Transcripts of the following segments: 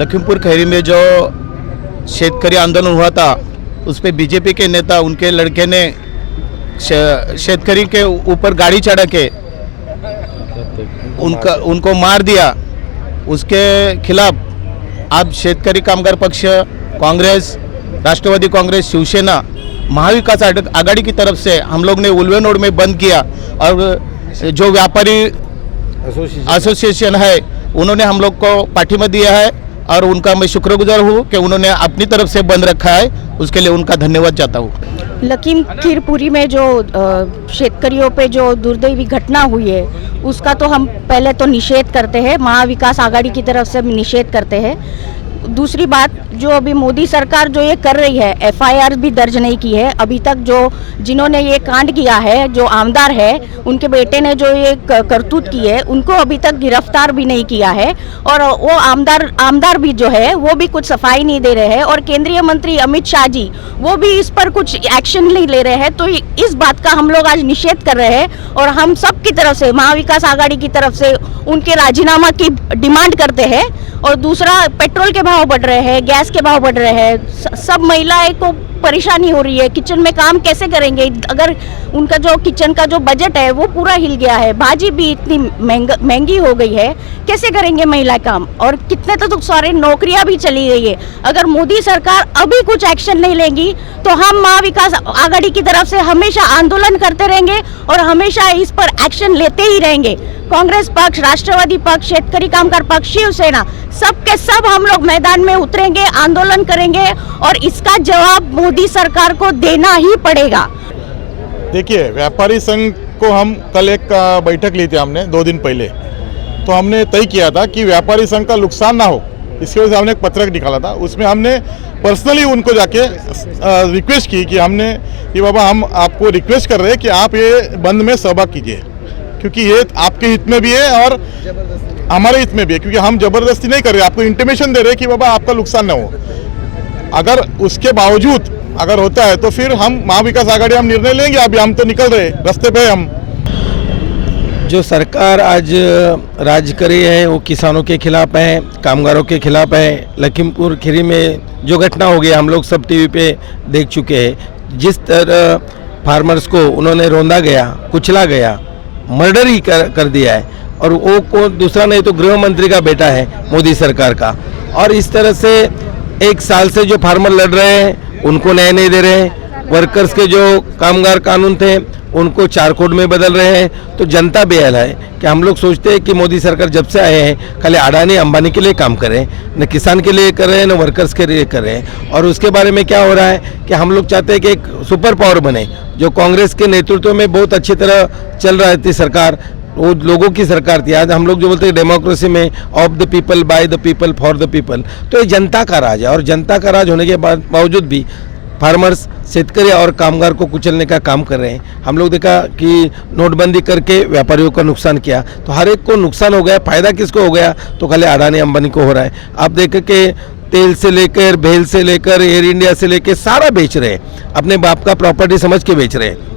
लखीमपुर खैरी में जो शेतकरी आंदोलन हुआ था उस पर बीजेपी के नेता उनके लड़के ने शेतकरी के ऊपर गाड़ी चढ़ा के उनको मार दिया। उसके खिलाफ अब शेतकरी कामगार पक्ष, कांग्रेस, राष्ट्रवादी कांग्रेस, शिवसेना, महाविकास आघाड़ी की तरफ से हम लोग ने उल्वे रोड में बंद किया और जो व्यापारी एसोसिएशन है उन्होंने हम लोग को पाठिंबा दिया है और उनका मैं शुक्रगुजार हूँ कि उन्होंने अपनी तरफ से बंद रखा है, उसके लिए उनका धन्यवाद चाहता हूँ। लखीमपुर में जो शेतकरियों पे जो दुर्दैवी घटना हुई है उसका तो हम पहले तो निषेध करते हैं, महाविकास आघाड़ी की तरफ से निषेध करते हैं। दूसरी बात, जो अभी मोदी सरकार जो ये कर रही है, एफआईआर भी दर्ज नहीं की है अभी तक। जो जिन्होंने ये कांड किया है, जो आमदार है, उनके बेटे ने जो ये करतूत की है, उनको अभी तक गिरफ्तार भी नहीं किया है। और वो आमदार भी जो है वो भी कुछ सफाई नहीं दे रहे हैं। और केंद्रीय मंत्री अमित शाह जी वो भी इस पर कुछ एक्शन नहीं ले रहे हैं। तो इस बात का हम लोग आज निषेध कर रहे हैं और हम सब की तरफ से, महाविकास आघाड़ी की तरफ से उनके राजीनामा की डिमांड करते हैं। और दूसरा, पेट्रोल के भाव बढ़ रहे हैं, गैस के भाव बढ़ रहे हैं, सब महिलाएं को परेशानी हो रही है। किचन में काम कैसे करेंगे अगर उनका जो किचन का जो बजट है वो पूरा हिल गया है। भाजी भी इतनी महंगी हो गई है, कैसे करेंगे महिला काम? और कितने तो सारे नौकरियां भी चली गई है। अगर मोदी सरकार अभी कुछ एक्शन नहीं लेगी तो हम महाविकास आघाड़ी की तरफ से हमेशा आंदोलन करते रहेंगे और हमेशा इस पर एक्शन लेते ही रहेंगे। कांग्रेस पक्ष, राष्ट्रवादी पक्ष, शेतकरी कामगार पक्ष, शिवसेना, सब के सब हम लोग मैदान में उतरेंगे, आंदोलन करेंगे और इसका जवाब मोदी सरकार को देना ही पड़ेगा। देखिए, व्यापारी संघ को हम कल एक बैठक ली थी हमने 2 दिन पहले, तो हमने तय किया था कि व्यापारी संघ का नुकसान ना हो, इसकी वजह से हमने एक पत्रक निकाला था। उसमें हमने पर्सनली उनको जाके रिक्वेस्ट की कि बाबा हम आपको रिक्वेस्ट कर रहे हैं कि आप ये बंद में सहभाग कीजिए, क्योंकि ये आपके हित में भी है और हमारे हित में भी है, क्योंकि हम जबरदस्ती नहीं कर रहे, आपको इंटीमेशन दे रहे हैं कि बाबा आपका नुकसान ना हो। अगर उसके बावजूद अगर होता है तो फिर हम महाविकास आघाड़ी हम निर्णय लेंगे। अभी हम तो निकल रहे रास्ते पे। हम जो सरकार आज राज कर रही है वो किसानों के खिलाफ है, कामगारों के खिलाफ है। लखीमपुर खीरी में जो घटना हो गई हम लोग सब टीवी पे देख चुके हैं। जिस तरह फार्मर्स को उन्होंने रौंदा गया, कुचला गया, मर्डर ही कर दिया है। और वो को दूसरा नहीं तो गृह मंत्री का बेटा है मोदी सरकार का। और इस तरह से 1 साल से जो फार्मर लड़ रहे हैं उनको न्याय नहीं दे रहे हैं। वर्कर्स के जो कामगार कानून थे उनको 4 कोड में बदल रहे हैं। तो जनता बेहाल है कि हम लोग सोचते हैं कि मोदी सरकार जब से आए हैं खाली अडानी अंबानी के लिए काम करें, न किसान के लिए कर रहे हैं न वर्कर्स के लिए कर रहे हैं। और उसके बारे में क्या हो रहा है कि हम लोग चाहते हैं कि एक सुपर पावर बने। जो कांग्रेस के नेतृत्व में बहुत अच्छी तरह चल रही थी सरकार, वो लोगों की सरकार थी। आज हम लोग जो बोलते हैं डेमोक्रेसी में of the people, by the people, for the people, तो ये जनता का राज है। और जनता का राज होने के बावजूद भी फार्मर्स, शेतकरी और कामगार को कुचलने का काम कर रहे हैं। हम लोग देखा कि नोटबंदी करके व्यापारियों का नुकसान किया, तो हर एक को नुकसान हो गया। फायदा किसको हो गया? तो खाली अडानी अंबानी को हो रहा है। आप देखें कि तेल से लेकर, भेल से लेकर, एयर इंडिया से लेकर सारा बेच रहे हैं, अपने बाप का प्रॉपर्टी समझ के बेच रहे हैं।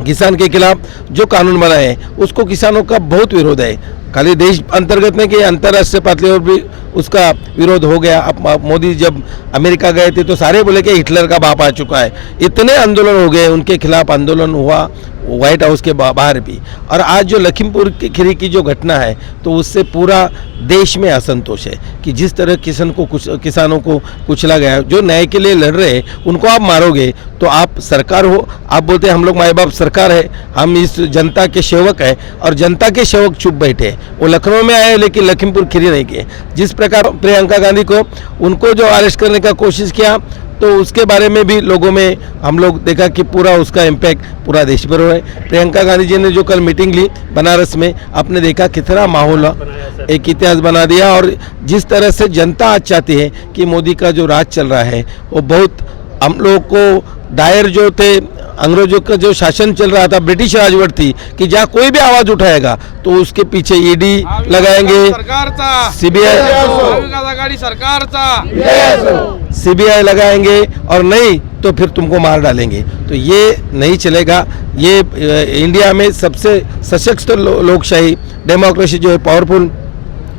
किसान के खिलाफ जो कानून बना है उसको किसानों का बहुत विरोध है। खाली देश अंतर्गत में कि अंतर्राष्ट्रीय पातळीवर भी उसका विरोध हो गया। अब मोदी जब अमेरिका गए थे तो सारे बोले कि हिटलर का बाप आ चुका है। इतने आंदोलन हो गए, उनके खिलाफ आंदोलन हुआ व्हाइट हाउस के बाहर भी। और आज जो लखीमपुर खीरी की जो घटना है तो उससे पूरा देश में असंतोष है कि जिस तरह किसानों को कुचला गया। जो न्याय के लिए लड़ रहे हैं उनको आप मारोगे तो आप सरकार हो। आप बोलते हैं हम लोग माए बाप सरकार है, हम इस जनता के सेवक हैं, और जनता के सेवक चुप बैठे। वो लखनऊ में आए लेकिन लखीमपुर खीरी नहीं किए। जिस प्रकार प्रियंका गांधी को उनको जो अरेस्ट करने का कोशिश किया तो उसके बारे में भी लोगों में हम लोग देखा कि पूरा उसका इम्पैक्ट पूरा देश पर हो रहा है। प्रियंका गांधी जी ने जो कल मीटिंग ली बनारस में, आपने देखा कितना माहौल एक इतिहास बना दिया। और जिस तरह से जनता आज चाहती है कि मोदी का जो राज चल रहा है वो बहुत, हम लोग को दायर जो थे अंग्रेजों का जो शासन चल रहा था, ब्रिटिश राजवट थी कि जहाँ कोई भी आवाज उठाएगा तो उसके पीछे ईडी लगाएंगे, सीबीआई लगाएंगे और नहीं तो फिर तुमको मार डालेंगे। तो ये नहीं चलेगा। ये इंडिया में सबसे सशक्त लोकशाही डेमोक्रेसी जो है, पावरफुल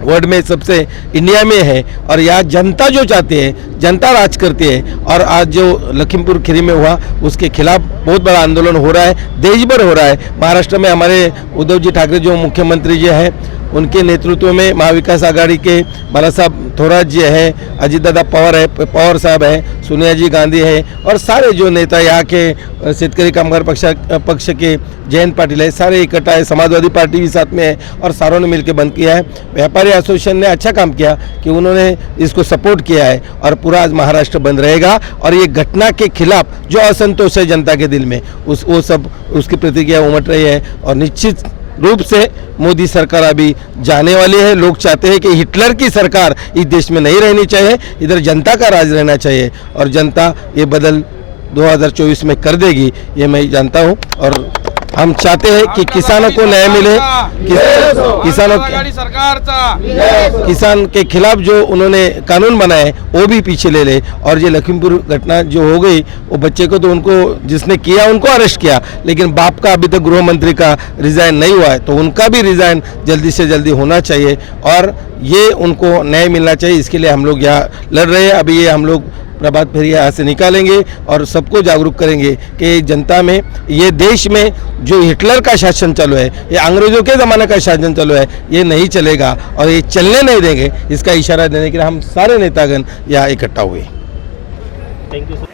वर्ल्ड में सबसे इंडिया में है और यहाँ जनता जो चाहती है, जनता राज करती है। और आज जो लखीमपुर खीरी में हुआ उसके खिलाफ बहुत बड़ा आंदोलन हो रहा है, देश भर हो रहा है। महाराष्ट्र में हमारे उद्धव जी ठाकरे जो मुख्यमंत्री जी हैं उनके नेतृत्व में महाविकास आघाड़ी के बाला साहब थोरात जी है, अजीत दादा पवार साहब है, सोनिया जी गांधी है और सारे जो नेता यहाँ के शेतकरी कामगार पक्ष के जयंत पाटिल है, सारे इकट्ठा है। समाजवादी पार्टी भी साथ में है और सारों ने मिलकर बंद किया है। व्यापारी एसोसिएशन ने अच्छा काम किया कि उन्होंने इसको सपोर्ट किया है और पूरा आज महाराष्ट्र बंद रहेगा। और ये घटना के खिलाफ जो असंतोष है जनता के दिल में वो सब उसकी प्रतिक्रिया उमड़ रही है और निश्चित रूप से मोदी सरकार अभी जाने वाली है। लोग चाहते हैं कि हिटलर की सरकार इस देश में नहीं रहनी चाहिए, इधर जनता का राज रहना चाहिए और जनता ये बदल 2024 में कर देगी, ये मैं जानता हूँ। और हम चाहते हैं कि किसानों को न्याय मिले, किसान के खिलाफ जो उन्होंने कानून बनाए वो भी पीछे ले ले। और ये लखीमपुर घटना जो हो गई वो बच्चे को तो उनको जिसने किया उनको अरेस्ट किया, लेकिन बाप का अभी तक गृह मंत्री का रिजाइन नहीं हुआ है, तो उनका भी रिजाइन जल्दी से जल्दी होना चाहिए और ये उनको न्याय मिलना चाहिए। इसके लिए हम लोग यहाँ लड़ रहे हैं। अभी ये हम लोग प्रभात फेरी यहाँ से निकालेंगे और सबको जागरूक करेंगे कि जनता में, ये देश में जो हिटलर का शासन चालू है, ये अंग्रेजों के ज़माने का शासन चालू है, ये नहीं चलेगा और ये चलने नहीं देंगे। इसका इशारा देने के लिए हम सारे नेतागण यहाँ इकट्ठा हुए। Thank you sir.